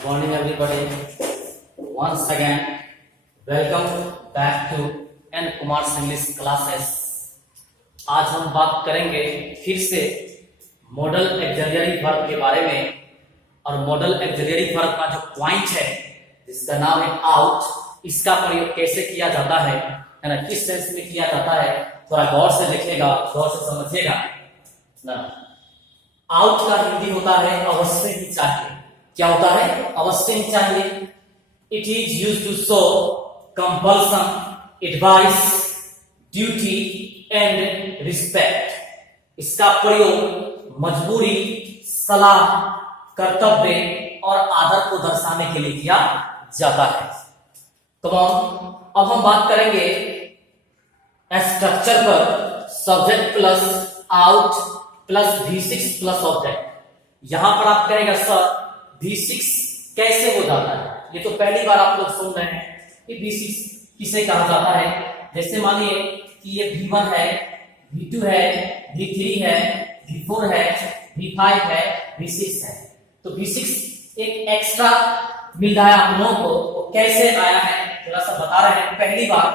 Good morning, everybody. Once again, welcome back to N Kumar's English classes. आज हम बात करेंगे फिर से मॉडल ऑक्सिलरी वर्ब के बारे में। और मॉडल ऑक्सिलरी वर्ब का जो पॉइंट है जिसका नाम है आउट, इसका प्रयोग कैसे किया जाता है ना, किस सेंस में किया जाता है, थोड़ा गौर से देखिएगा, गौर से समझिएगा ना। आउट का हिंदी होता है अवश्य ही चाहिए। क्या होता है? अवश्य ही चाहिए। It is used to show compulsion, advice, duty and respect. इसका प्रयोग मजबूरी, सलाह, कर्तव्य और आदर को दर्शाने के लिए किया जाता है। तो अब हम बात करेंगे स्ट्रक्चर पर। Subject plus out plus V6 plus object. यहां पर आप कहेगा सर V6 कैसे हो जाता है? ये तो पहली बार आप लोग सुन रहे हैं कि V6 किसे कहा जाता है। जैसे मानिए कि ये V1 है, V2 है, V3 है, V4 है, V5 है, V6 है। तो V6 एक एक्स्ट्रा मिल रहा है आप लोगों को। वो कैसे आया है थोड़ा सा बता रहे हैं। पहली बार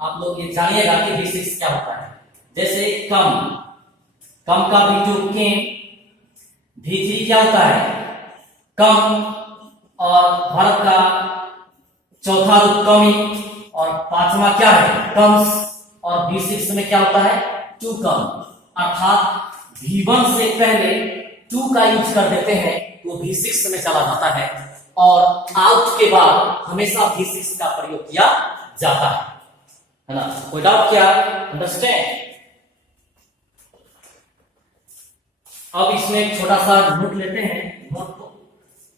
आप लोग ये जानिएगा कि V6 क्या होता है। जैसे कम का V2 केम, V3 क्या होता है? कम। और वर्ब का चौथा रूप कमी, और पांचवा क्या है? कम्स। और V6 में क्या होता है? To come. अर्थात V1 से पहले टू का यूज कर देते हैं वो V6 में चला जाता है, और आउट के बाद हमेशा V6 का प्रयोग किया जाता है ना। कोई डाउट क्या? अंडरस्टैंड? अब इसमें एक छोटा सा नोट लेते हैं। नोट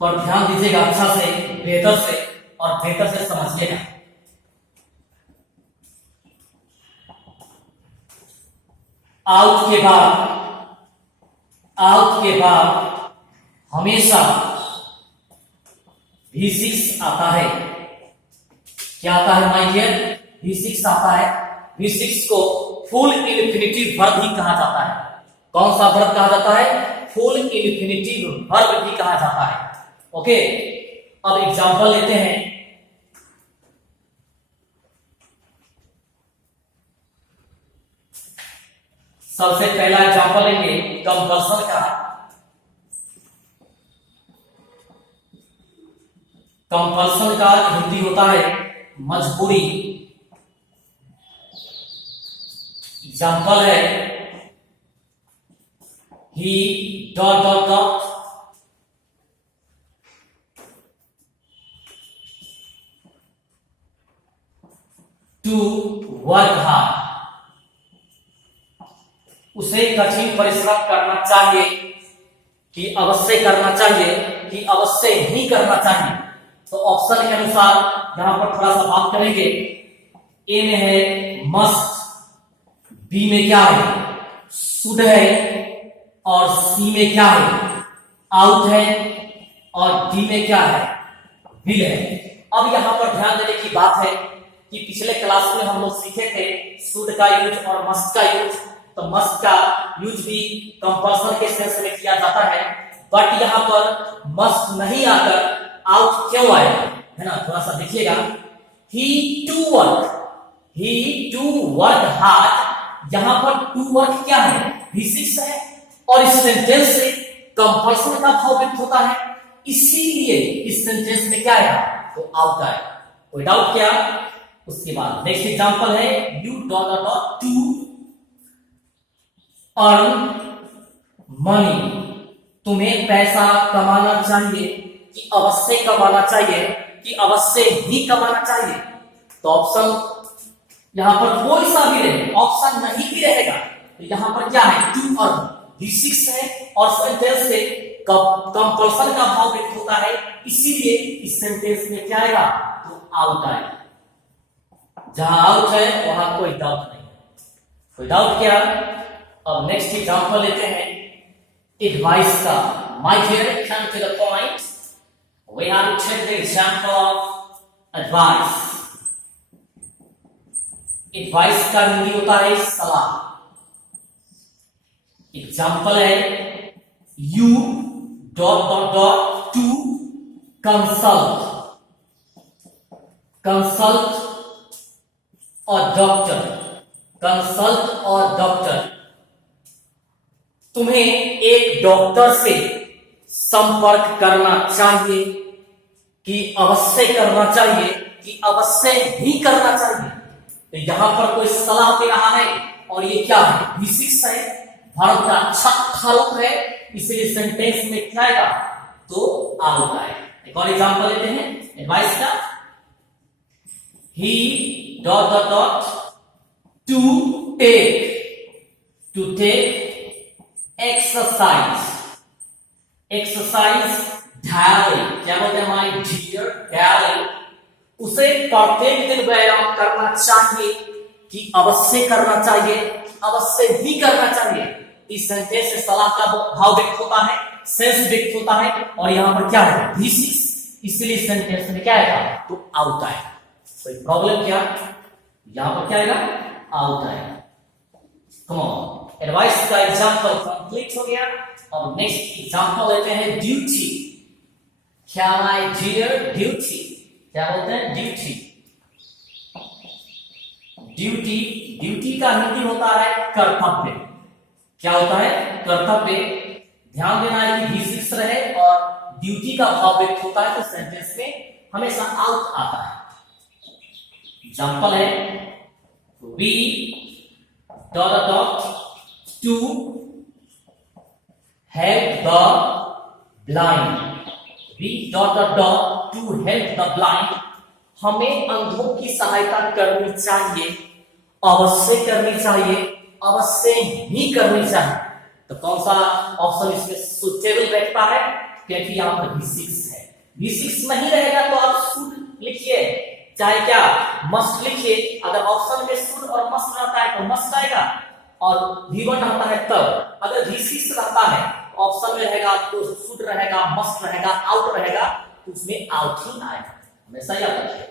पर ध्यान दीजिएगा अच्छा से, बेहतर से, और बेहतर से समझिएगा। आउट के बाद हमेशा V6 आता है। क्या आता है माय डियर? V6 आता है। V6 को फुल इन्फिनिटिव वर्ब भी कहा जाता है। कौन सा वर्ब कहा जाता है? फुल इन्फिनिटिव वर्ब भी कहा जाता है। ओके, अब एग्जांपल लेते हैं। सबसे पहला एग्जांपल लेंगे कंपल्सन का। कंपल्सन का हिंदी होता है मजबूरी। एग्जांपल है he dot dot dot to work hard. उसे कठिन परिश्रम करना चाहिए, कि अवश्य करना चाहिए, कि अवश्य ही करना चाहिए। तो ऑप्शन के अनुसार यहां पर थोड़ा सा बात करेंगे। ए में है मस्ट, बी में क्या है? शुड है, और सी में क्या है? आउट है, और डी में क्या है? विल है। अब यहां पर ध्यान देने की बात है कि पिछले क्लास में हम लोग सीखे थे शुड का यूज और मस्ट का यूज। तो मस्ट का यूज भी कंपल्सन के सेंस में किया जाता है, बट यहां पर मस्ट नहीं आकर आउट क्यों आया है ना? थोड़ा सा देखिएगा। ही टू वर्क हार्ड। यहां पर टू वर्क क्या है? V6 है, और इस सेंटेंस से कंपल्सन का भाव व्यक्त होता है, इसीलिए इस सेंटेंस में क्या आएगा? तो आउट आएगा। कोई डाउट क्या? उसके बाद नेक्स्ट एग्जांपल है you dot dot to earn money. तुम्हें पैसा कमाना चाहिए, कि अवश्य कमाना चाहिए, कि अवश्य ही कमाना चाहिए। तो ऑप्शन यहां पर कोई सा भी रहे, ऑप्शन नहीं भी रहेगा, तो यहां पर क्या है? To earn. V6 है, और सेंटेंस से कंपल्सन का भाव व्यक्त होता है, इसीलिए इस सेंटेंस में क्या आएगा? तो आउट आएगा। जहां आउट है वहां कोई डाउट नहीं। कोई डाउट क्या? अब नेक्स्ट एग्जांपल लेते हैं एडवाइस का। My dear, come to the point. We have to take the example of advice. Advice का हिंदी होता है सलाह। एग्जांपल है you dot dot dot to consult, consult और डॉक्टर, कंसल्ट और डॉक्टर। तुम्हें एक डॉक्टर से संपर्क करना चाहिए कि अवश्य करना चाहिए कि अवश्य ही करना चाहिए। तो यहां पर कोई सलाह दे रहा है और ये क्या है, V6 है, भारत का अच्छा खारूक है, इसलिए सेंटेंस में क्या आएगा, तो आउट आए। एक और एग्जांपल लेते हैं एडवाइस का। He dot dot dot to take exercise, exercise daily, क्या बोलते हैं माय डियर, डेली। उसे प्रत्येक दिन व्यायाम करना चाहिए कि अवश्य करना चाहिए, अवश्य ही करना चाहिए। इस सेंटेंस से सलाह का भाव व्यक्त होता है, सेंस व्यक्त होता है, और यहां पर क्या है, V6, इसलिए सेंटेंस में क्या आएगा, तो आउट आएगा। कोई प्रॉब्लम क्या, यहां पर क्या आएगा, आउट आएगा। कम ऑन, एडवाइस का एग्जांपल कंप्लीट हो गया। और नेक्स्ट एग्जांपल लेते हैं ड्यूटी। क्या माय डियर, ड्यूटी, क्या बोलते हैं, ड्यूटी। ड्यूटी, ड्यूटी का हिंदी होता है कर्तव्य। क्या होता है, कर्तव्य। ध्यान देना है कि V6 रहे और ड्यूटी का भाव व्यक्त होता है तो सेंटेंस में हमेशा आउट आता है। एग्जांपल है V dot dot to help the blind, V dot dot to help the blind. हमें अंधों की सहायता करनी चाहिए, अवश्य करनी चाहिए, अवश्य ही करनी चाहिए। तो कौन सा ऑप्शन इसमें सुटेबल बैठता है, क्योंकि यहां पर V6 है। V6 नहीं रहेगा तो आप शुड लिखिए, चाहे क्या मस्ट लिखिए। अगर ऑप्शन में शुड और मस्ट रहता है तो मस्ट आएगा, और V1 रहता है तब। अगर V6 रहता है ऑप्शन में रहेगा तो शुड रहेगा, मस्ट रहेगा, आउट रहेगा, तो उसमें आउट ही आएगा, हमेशा याद रखिए।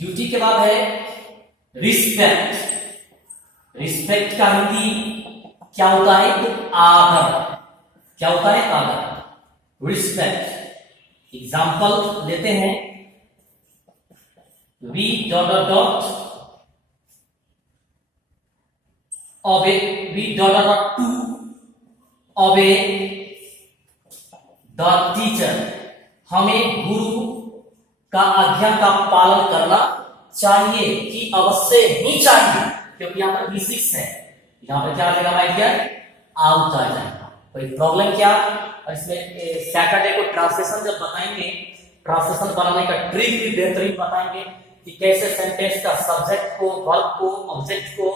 ड्यूटी के बाद है रिस्पेक्ट। रिस्पेक्ट का हिंदी क्या होता है, तो आदर। क्या होता है, आदर, रिस्पेक्ट। एग्जांपल लेते हैं V dot dot dot obey, we dot dot to obey the teacher। हमें गुरु का आज्ञा का पालन करना चाहिए कि अवश्य ही चाहिए, क्योंकि यहां पर V6 है। यहां पर क्या आ जाएगा माय डियर, आउट आ जाएगा। कोई प्रॉब्लम क्या, और इसमें सैटरडे को ट्रांसलेशन जब बताएंगे, ट्रांसलेशन बनाने का ट्रिक भी बेहतरीन बताएंगे कि कैसे सेंटेंस का सब्जेक्ट को, वर्ब को, ऑब्जेक्ट को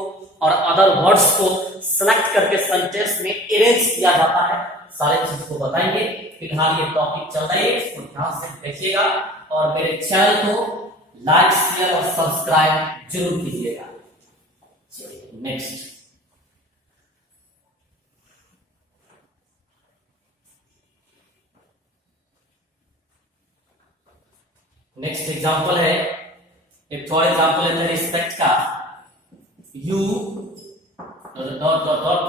और अदर वर्ड्स को सिलेक्ट करके सेंटेंस में अरेंज किया जाता है, सारे चीज को बताएंगे। फिलहाल ये टॉपिक चल रहा है, इसको ध्यान से देखिएगा और मेरे चैनल को लाइक, शेयर और सब्सक्राइब जरूर कीजिएगा। चलिए नेक्स्ट, नेक्स्ट एग्जांपल है, एक और एग्जांपल है रिस्पेक्ट का। You dot dot dot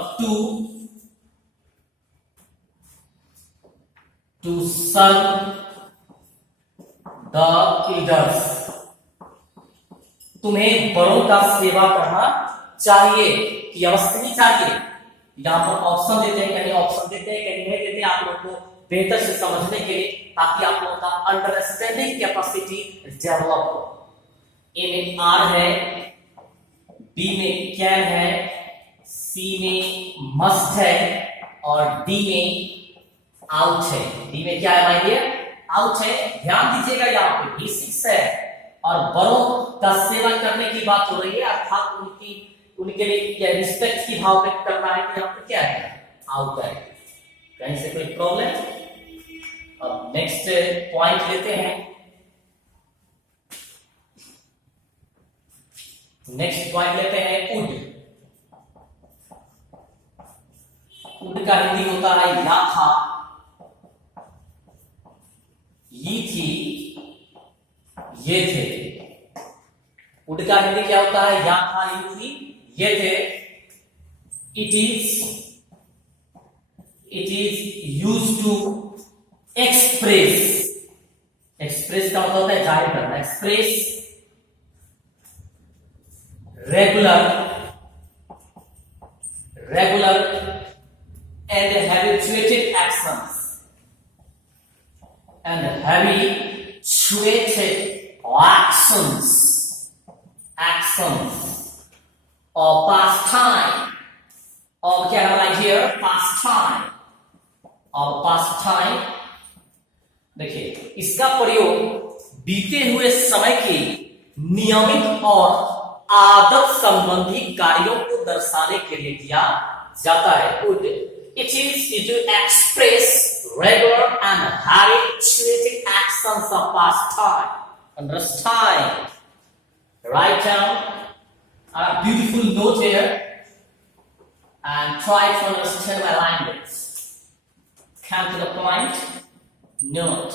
to serve the elders. तुम्हें बड़ों का सेवा करना चाहिए कि अवश्य नहीं चाहिए। यहां पर ऑप्शन देते हैं, कहीं ऑप्शन देते हैं, कहीं नहीं देते हैं, आप लोग को बेहतर से समझने के लिए, ताकि आप लोगों का अंडरस्टैंडिंग कैपेसिटी डेवलप हो। ए में आर है, बी में कैन है, सी में मस्ट है और डी में आउट है। डी में क्या है माय डियर, आउट है। ध्यान दीजिएगा यहाँ पे V6 है और बड़ों का सेवा करने की बात हो रही है, अर्थात उनके लिए क्या रिस्पेक्ट की भाव व्यक्त करना है, कि यहाँ पे क्या है, आउट है। कहीं से कोई प्रॉब्लम। अब नेक्स्ट पॉइंट लेते हैं। नेक्स्ट पॉइंट लेते हैं वुड। वुड का हिंदी होता है या था, ये थी, ये थे। वुड का हिंदी क्या होता है, या था, ये थी, ये थे। It is used to express, express का मतलब होता है जाहिर करना, express regular and habituated actions or pastime, or क्या हमारा here pastime। देखिए इसका प्रयोग बीते हुए समय के नियमित और आदत संबंधी कार्यों को दर्शाने के लिए किया जाता है। It is to express regular and habituated actions of pastime. Understand? Write down a beautiful note here and try to understand my language. Come to the point. Note.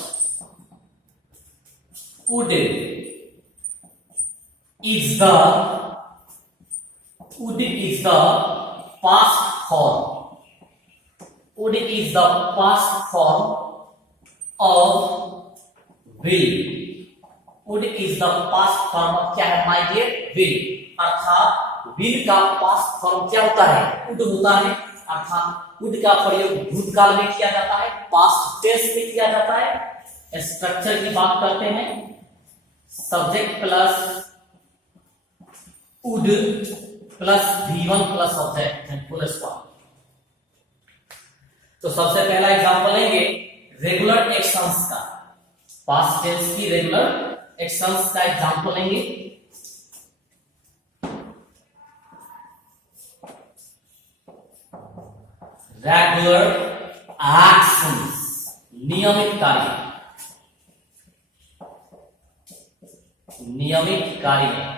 Would is the past form. Would is the past form of will. Would is the past form of क्या है my dear? Will. अर्थात will का past form क्या होता है? would होता है। अर्थात would का प्रयोग भूतकाल में किया जाता है, past tense में किया जाता है। स्ट्रक्चर की बात करते हैं, subject plus would plus V1 plus object and full stop. तो सबसे पहला एग्जांपल लेंगे रेगुलर एक्शंस का, पास्ट टेंस की रेगुलर एक्शंस का एग्जांपल लेंगे। रेगुलर एक्शंस, नियमित कार्य, नियमित कार्य